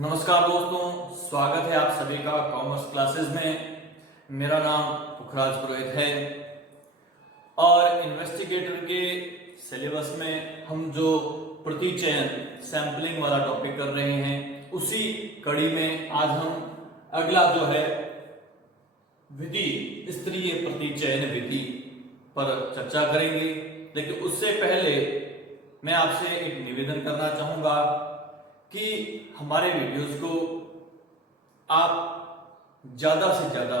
नमस्कार दोस्तों, स्वागत है आप सभी का कॉमर्स क्लासेस में। मेरा नाम पुखराज पुरोहित है और इन्वेस्टिगेटर के सिलेबस में हम जो प्रतिचयन सैंपलिंग वाला टॉपिक कर रहे हैं, उसी कड़ी में आज हम अगला जो है विधि, स्तरीय प्रतिचयन विधि पर चर्चा करेंगे। लेकिन उससे पहले मैं आपसे एक निवेदन करना चाहूंगा कि हमारे वीडियोस को आप ज्यादा से ज्यादा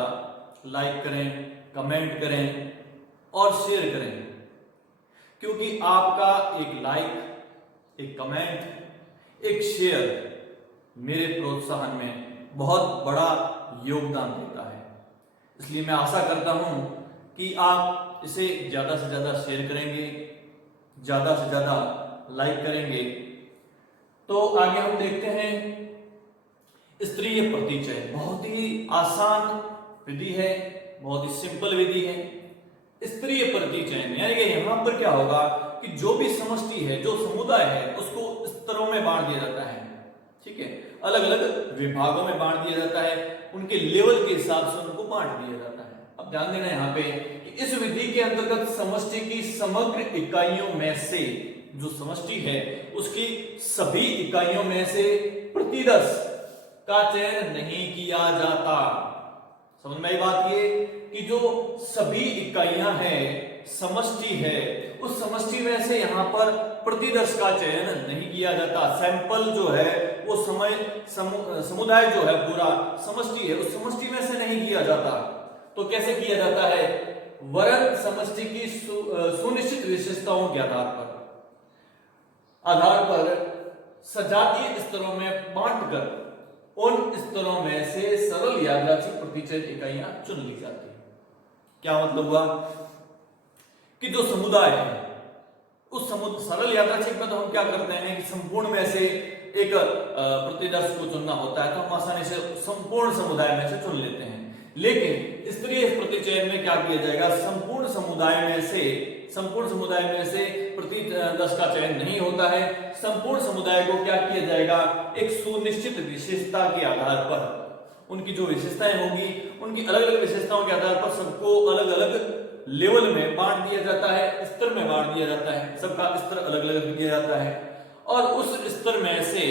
लाइक करें, कमेंट करें और शेयर करें, क्योंकि आपका एक लाइक, एक कमेंट, एक शेयर मेरे प्रोत्साहन में बहुत बड़ा योगदान देता है। इसलिए मैं आशा करता हूं कि आप इसे ज्यादा से ज्यादा शेयर करेंगे, ज्यादा से ज्यादा लाइक करेंगे। तो आगे हम देखते हैं स्तरीय प्रतिचयन। बहुत ही आसान विधि है, बहुत ही सिंपल विधि है। स्तरीय प्रतिचयन यानी कि यहां पर क्या होगा कि जो भी समष्टि है, जो समुदाय है, उसको स्तरों में बांट दिया जाता है। ठीक है, अलग अलग विभागों में बांट दिया जाता है, उनके लेवल के हिसाब से उनको बांट दिया जाता है। अब ध्यान देना यहाँ पे कि इस विधि के अंतर्गत समष्टि की समग्र इकाइयों में से, जो समष्टि है उसकी सभी इकाइयों में से प्रतिदश का चयन नहीं किया जाता। समझ में आई बात ये कि जो सभी इकाइयां हैं, समष्टि है, उस समष्टि में से यहां पर प्रतिदश का चयन नहीं किया जाता। सैंपल जो है वो समुदाय जो है, पूरा समष्टि है, उस समष्टि में से नहीं किया जाता। तो कैसे किया जाता है? वरन समष्टि की सुनिश्चित विशेषताओं के आधार पर सजातीय स्तरों में बांटकर उन स्तरों में से सरल यादृच्छिक प्रतिचयन इकाइयां चुन ली जाती है। क्या मतलब हुआ कि जो समुदाय है, उस सरल यादृच्छिक में तो हम क्या करते हैं कि संपूर्ण में से एक प्रतिदर्श को चुनना होता है, तो हम आसानी से संपूर्ण समुदाय में से चुन लेते हैं। लेकिन स्तरीय प्रतिचयन में क्या किया जाएगा? संपूर्ण समुदाय में से प्रतिदर्श का चयन नहीं होता है। संपूर्ण समुदाय को क्या किया जाएगा? एक सुनिश्चित विशेषता के आधार पर, उनकी जो विशेषताएं होगी, उनकी अलग अलग विशेषताओं के आधार पर सबको अलग अलग लेवल में बांट दिया जाता है, स्तर में बांट दिया जाता है, सबका स्तर अलग अलग दिया जाता है और उस स्तर में से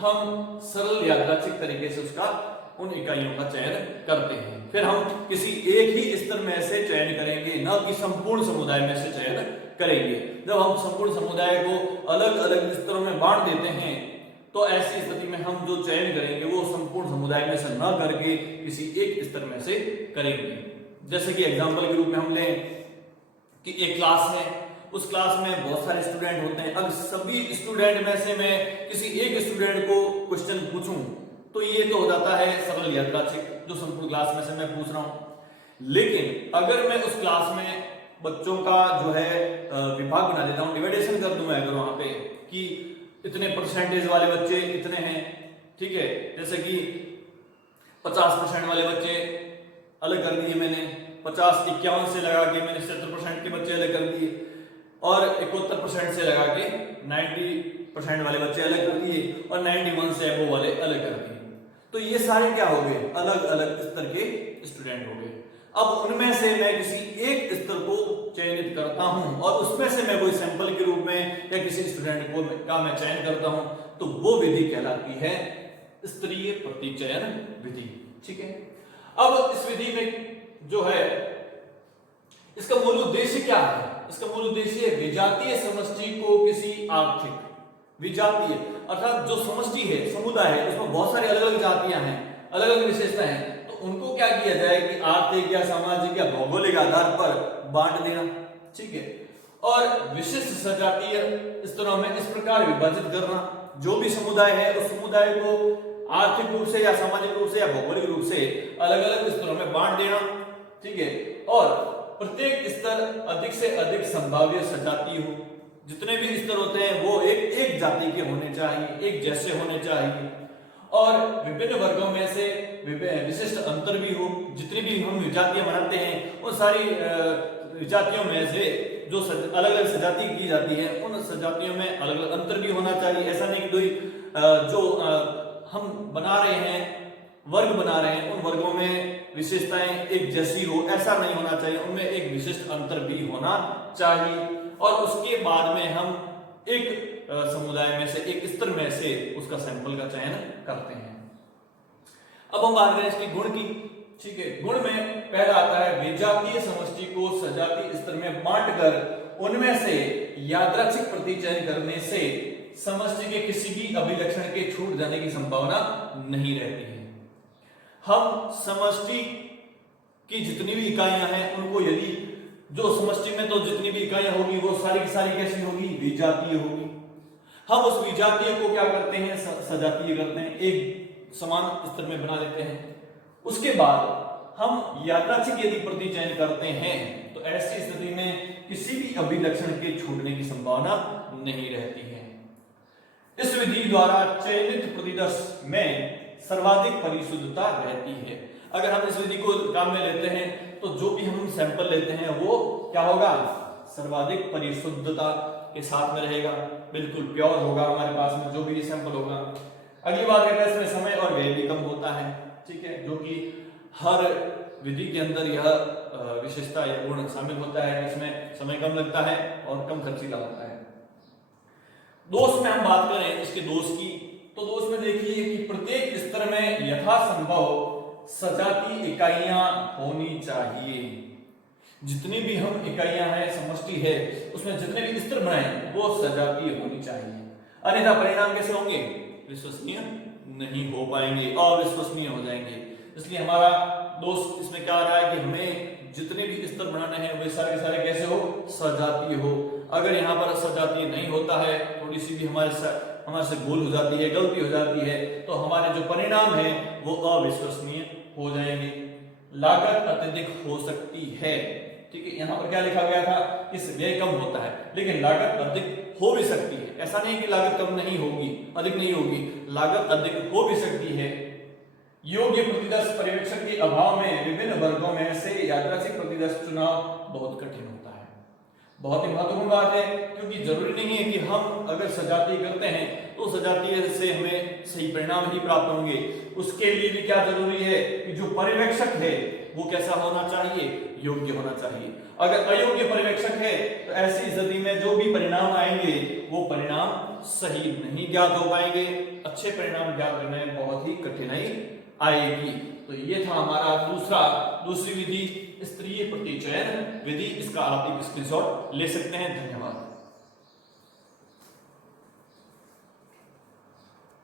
हम सरल यादृच्छिक तरीके से उसका, उन इकाइयों का चयन करते हैं। फिर हम किसी एक ही स्तर में से चयन करेंगे, न कि संपूर्ण समुदाय में से चयन करेंगे। जब हम संपूर्ण समुदाय को अलग अलग स्तरों में बांट देते हैं, तो ऐसी स्थिति में हम जो चयन करेंगे वो संपूर्ण समुदाय में से न करके किसी एक स्तर में से करेंगे। जैसे कि एग्जाम्पल के रूप में हम लें कि एक क्लास है, उस क्लास में बहुत सारे स्टूडेंट होते हैं। अब सभी स्टूडेंट में से मैं किसी एक स्टूडेंट को क्वेश्चन पूछूं, तो ये तो हो जाता है सरल यादृच्छिक, जो संपूर्ण क्लास में से मैं पूछ रहा हूं। लेकिन अगर मैं उस क्लास में बच्चों का जो है विभाग बना देता हूं, डिवाइडेशन कर दूंगा अगर वहां पे कि इतने परसेंटेज वाले बच्चे इतने हैं, ठीक है, जैसे कि 50% वाले बच्चे अलग कर दिए मैंने, 50-51 से लगा के मैंने 70% के बच्चे अलग कर दिए और 71% से लगा के 90% वाले बच्चे अलग कर दिए और 91 से अबव वाले अलग कर दिए। तो ये सारे क्या हो गए? अलग अलग स्तर के स्टूडेंट हो गए। अब उनमें से मैं किसी एक स्तर को चयनित करता हूं और उसमें से मैं कोई सैंपल के रूप में या किसी स्टूडेंट को का मैं चयन करता हूं, तो वो विधि कहलाती है स्तरीय प्रतिचयन विधि। ठीक है, अब इस विधि में जो है, इसका मूल उद्देश्य क्या है? इसका मूल उद्देश्य विजातीय समष्टि को किसी आर्थिक, विजातीय अर्थात जो समष्टि है, समुदाय है, उसमें बहुत सारी अलग अलग जातियां हैं, अलग अलग विशेषताएं हैं, तो उनको क्या किया जाए कि आर्थिक या सामाजिक या भौगोलिक आधार पर बांट देना। ठीक है, और विशिष्ट सजातीय स्तरों में इस प्रकार विभाजित करना, जो भी समुदाय है उस समुदाय को आर्थिक रूप से या सामाजिक रूप से या भौगोलिक रूप से अलग अलग स्तरों में बांट देना। ठीक है, और प्रत्येक स्तर अधिक से अधिक संभाव्य सजातीय हो। जितने भी स्तर होते हैं वो एक जाति के होने चाहिए, एक जैसे होने चाहिए और विभिन्न वर्गों में से विशिष्ट अंतर भी हो। जितनी भी हम विजातियां बनाते हैं उन सारी विजातियों में से जो अलग अलग सजाती की जाती है, उन सजातियों में अलग अलग अंतर भी होना चाहिए। ऐसा नहीं कि जो हम बना रहे हैं, वर्ग बना रहे हैं, उन वर्गों में विशेषताएं एक जैसी हो ऐसा नहीं होना चाहिए, उनमें एक विशिष्ट अंतर भी होना चाहिए। और उसके बाद में हम एक समुदाय में से, एक स्तर में से उसका सैंपल का चयन करते हैं। अब हम बात करें इसके गुण की। ठीक है, गुण में पहला आता है विजातीय समष्टि को सजातीय स्तर में बांटकर उनमें से यादृच्छिक प्रतिचयन करने से समष्टि के किसी भी अभिलक्षण के छूट जाने की संभावना नहीं रहती है। हम समष्टि की जितनी भी इकाइयां हैं उनको, यदि जो समष्टि में तो जितनी भी इकाइयां होगी वो सारी की सारी कैसी होगी, विजातीय होगी। हम उस विजातीय को क्या करते हैं, सजातीय करते हैं, एक समान स्तर में बना लेते हैं। उसके बाद हम यादृच्छिक यदि प्रतिचयन करते हैं तो ऐसी स्थिति में किसी भी अभिलक्षण के छूटने की संभावना नहीं रहती है। इस विधि द्वारा चयनित प्रतिदर्श में सर्वाधिक परिशुद्धता रहती है। अगर हम इस विधि को काम में लेते हैं तो जो भी हम सैंपल लेते हैं वो क्या होगा, सर्वाधिक परिशुद्धता के साथ में रहेगा, बिल्कुल प्योर होगा हमारे पास में जो भी सैंपल होगा। अगली बात है इसमें समय और व्यय भी कम होता है। ठीक है, जो कि हर विधि के अंदर यह विशेषता या गुण शामिल होता है, इसमें समय कम लगता है और कम खर्चीला होता है। दोष में हम बात करें इसके दोष की, तो दोष में देखिए कि प्रत्येक स्तर में यथासंभव सजातीय इकाइयां होनी चाहिए। जितनी भी हम इकाइयां हैं, समष्टि है, उसमें जितने भी स्तर बनाए वो सजातीय होनी चाहिए, अन्यथा परिणाम कैसे होंगे, विश्वसनीय नहीं हो पाएंगे, अविश्वसनीय हो जाएंगे। इसलिए हमारा दोस्त इसमें क्या आ रहा है कि हमें जितने भी स्तर बनाने हैं वे सारे के सारे कैसे हो, सजातीय हो। अगर यहाँ पर सजातीय नहीं होता है, थोड़ी सी भी हमारे से भूल हो जाती है, गलती हो जाती है, तो हमारे जो परिणाम है वो अविश्वसनीय हो जाएंगे। लागत अत्यधिक हो सकती है। ठीक है, यहाँ पर क्या लिखा गया था, इस व्यय कम होता है, लेकिन लागत अधिक हो भी सकती है। ऐसा नहीं कि लागत कम नहीं होगी, अधिक नहीं होगी, लागत अधिक हो भी सकती है। योग्य प्रतिदर्श पर्यवेक्षक के अभाव में विभिन्न वर्गों में से यादृच्छिक प्रतिदर्श चुनाव बहुत कठिन होता है। बहुत ही महत्वपूर्ण बात है, क्योंकि जरूरी नहीं है कि हम अगर सजातीय करते हैं तो सजातीय से हमें सही परिणाम ही प्राप्त होंगे। उसके लिए भी क्या जरूरी है कि जो पर्यवेक्षक है वो कैसा होना चाहिए, योग्य होना चाहिए। अगर अयोग्य पर्यवेक्षक है तो ऐसी स्थिति में जो भी परिणाम आएंगे वो परिणाम सही नहीं ज्ञात हो पाएंगे, अच्छे परिणाम ज्ञात करने में बहुत ही कठिनाई आएगी। तो ये था हमारा दूसरी विधि, स्तरीय प्रतिचयन विधि। इसका आप एक स्क्रीनशॉट ले सकते हैं। धन्यवाद।